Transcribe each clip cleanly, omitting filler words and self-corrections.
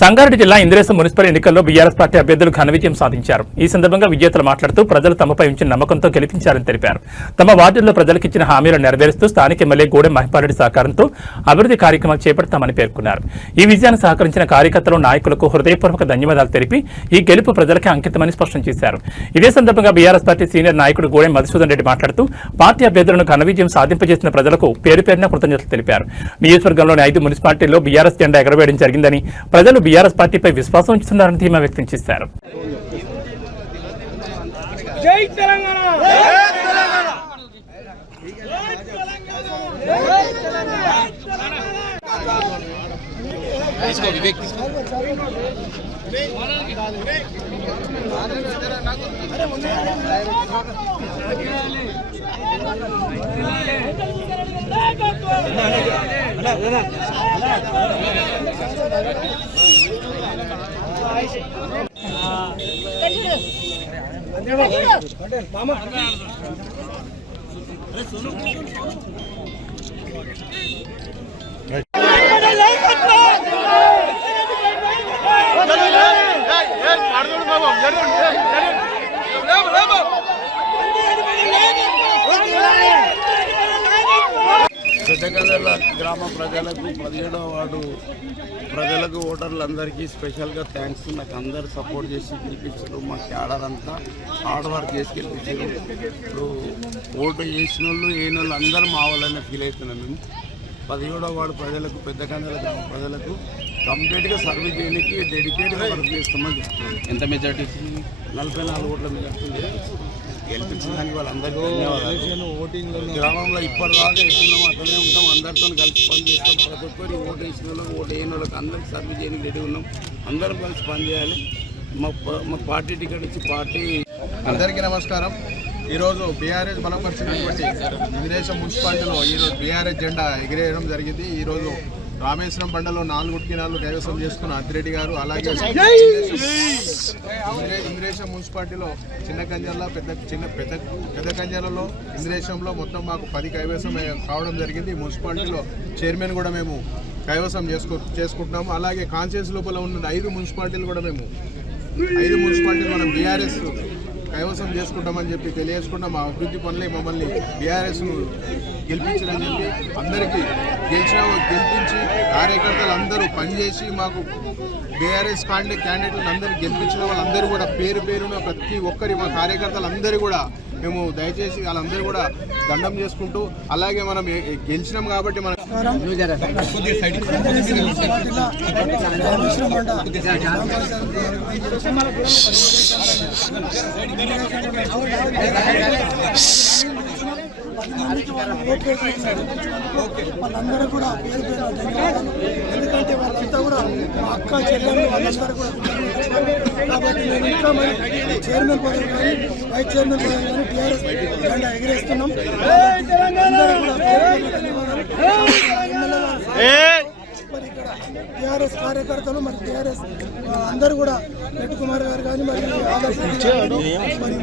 సంగారెడ్డి జిల్లా ఇంద్రేశం మున్సిపల్ ఎన్నికల్లో BRS party అభ్యర్థులు ఘన విజయం సాధించారు. ఈ సందర్భంగా విజేతలు మాట్లాడుతూ ప్రజలు తమపై ఉంచిన నమ్మకంతో గెలిపించారని తెలిపారు. తమ వార్డుల్లో ప్రజలకు ఇచ్చిన హామీలను నెరవేరుస్తూ స్థానిక ఎమ్మెల్యే గూడెం మహిపాల్ సహకారంతో అభివృద్ధి కార్యక్రమాలు చేపడతామని పేర్కొన్నారు. ఈ విజయాన్ని సహకరించిన కార్యకర్తలు, నాయకులకు హృదయపూర్వక ధన్యవాదాలు తెలిపి ఈ గెలుపు ప్రజలకే అంకితమని స్పష్టం చేశారు. ఇదే సందర్భంగా బీఆర్ఎస్ పార్టీ సీనియర్ నాయకుడు గూడెం మధుసూదన్ రెడ్డి మాట్లాడుతూ పార్టీ అభ్యర్థులను ఘన విజయం సాధింపజేసిన ప్రజలకు పేరు పేరున కృతజ్ఞతలు తెలిపారు. నియోజకవర్గంలోని 5 మున్సిపాలిటీల్లో బీఆర్ఎస్ జెండా ఎగరవేయడం జరిగిందని, ప్రజలు బీఆర్ఎస్ పార్టీపై విశ్వాసం ఉంచుతున్నారని ధీమా వ్యక్తం చేశారు. జై తెలంగాణ, పెద్దగంజర్ల గ్రామ ప్రజలకు, 17వ వార్డు ప్రజలకు, ఓటర్లందరికీ స్పెషల్గా థ్యాంక్స్. నాకు అందరు సపోర్ట్ చేసి గెలిపించారు. మా క్యాడర్ అంతా హార్డ్ వర్క్ చేసి గెలిపించారు. ఇప్పుడు ఓటు వేసిన వాళ్ళు వేయని వాళ్ళు అందరూ మా వాళ్ళనే ఫీల్ అవుతున్నాం. మేము 17వ వార్డు ప్రజలకు, పెద్దగంజర్ల గ్రామ ప్రజలకు కంప్లీట్గా సర్వీస్ చేయడానికి డెడికేట్గా వర్క్ చేస్తామని చెప్తున్నాం. ఎంత మెజార్టీ? 44 ఓట్ల మెజార్టీ గెలిపించడానికి వాళ్ళందరికీ ధన్యవాదాలు. గ్రామంలో ఇప్పటిదాకా ఎట్లున్నామో అట్లనే ఉంటాం. అందరితో కలిసి పని చేస్తాం. ప్రతి ఒక్కరు ఓటు వేసిన వాళ్ళకి, ఓటు వేయని వాళ్ళకి అందరికీ సర్వీస్ చేయడానికి రెడీ ఉన్నాం. అందరం కలిసి పని చేయాలి. మా పార్టీ టికెట్ ఇచ్చి పార్టీ. అందరికీ నమస్కారం. ఈరోజు బీఆర్ఎస్ బలపరిచినటువంటి ఇంద్రేశం మున్సిపాలిటీలో ఈరోజు బీఆర్ఎస్ జెండా ఎగిరేయడం జరిగింది. ఈరోజు రామేశ్వరం బండలో 4 కైవసం చేసుకున్న అద్దిరెడ్డి గారు, అలాగే ఇంద్రేశం మున్సిపాలిటీలో చిన్న కంజర్ల, పెద్ద కంజర్లలో, ఇంద్రేశంలో మొత్తం మాకు 10 కైవసం కావడం జరిగింది. మున్సిపాలిటీలో చైర్మన్ కూడా మేము కైవసం చేసుకుంటున్నాము. అలాగే కాన్స్టిట్యూన్సీ లోపల ఉన్న 5 మున్సిపాలిటీలు కూడా మేము 5 మున్సిపాలిటీలు మనం బీఆర్ఎస్ కైవసం చేసుకుంటామని చెప్పి తెలియజేసుకుంటాం. మా అభివృద్ధి పనులే మమ్మల్ని బీఆర్ఎస్ను గెలిపించారని చెప్పి అందరికీ గెలిపించి కార్యకర్తలు అందరూ పనిచేసి మాకు బీఆర్ఎస్ క్యాండిడేట్లను అందరూ గెలిపించిన వాళ్ళందరూ కూడా పేరు పేరున ప్రతి ఒక్కరి మా కార్యకర్తలు అందరూ కూడా మేము దయచేసి వాళ్ళందరూ కూడా దండం చేసుకుంటూ, అలాగే మనం గెలిచినాం కాబట్టి మనం వాళ్ళందరూ కూడా పేరు పేరు ధన్యవాదాలు. ఎందుకంటే వాళ్ళంతా కూడా మా అక్క చెల్లెళ్ళు వాళ్ళందరూ కూడా కాబట్టి మేము ఇంకా మరి చైర్మన్ పదవి కానీ, వైస్ చైర్మన్ పదవి కానీ టీఆర్ఎస్ జెండా ఎగిరేస్తున్నాం. మరి ఇక్కడ టీఆర్ఎస్ కార్యకర్తలు, మరి టీఆర్ఎస్ అందరూ కూడా రెడ్డి కుమార్ గారు కానీ, మరి ఆదర్శ మరి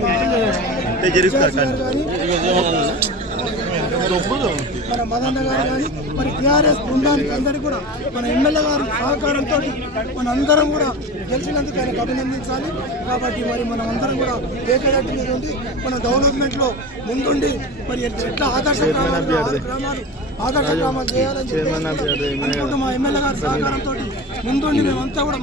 మన మదన్న గారు కానీ, మరి టీఆర్ఎస్ బృందానికి అందరికీ కూడా మన ఎమ్మెల్యే గారి సహకారంతో మనందరం కూడా గెలిచినందుకు ఆయనకు అభినందించాలి. కాబట్టి మరి మనం అందరం కూడా ఏకదాటి మీద ఉండి మన డెవలప్మెంట్లో ముందుండి మరి ఎట్లా ఆదర్శ గ్రామాలు చేయాలని చెప్పి అనుకుంటూ మా ఎమ్మెల్యే గారి సహకారంతో ముందుండి మేమంతా కూడా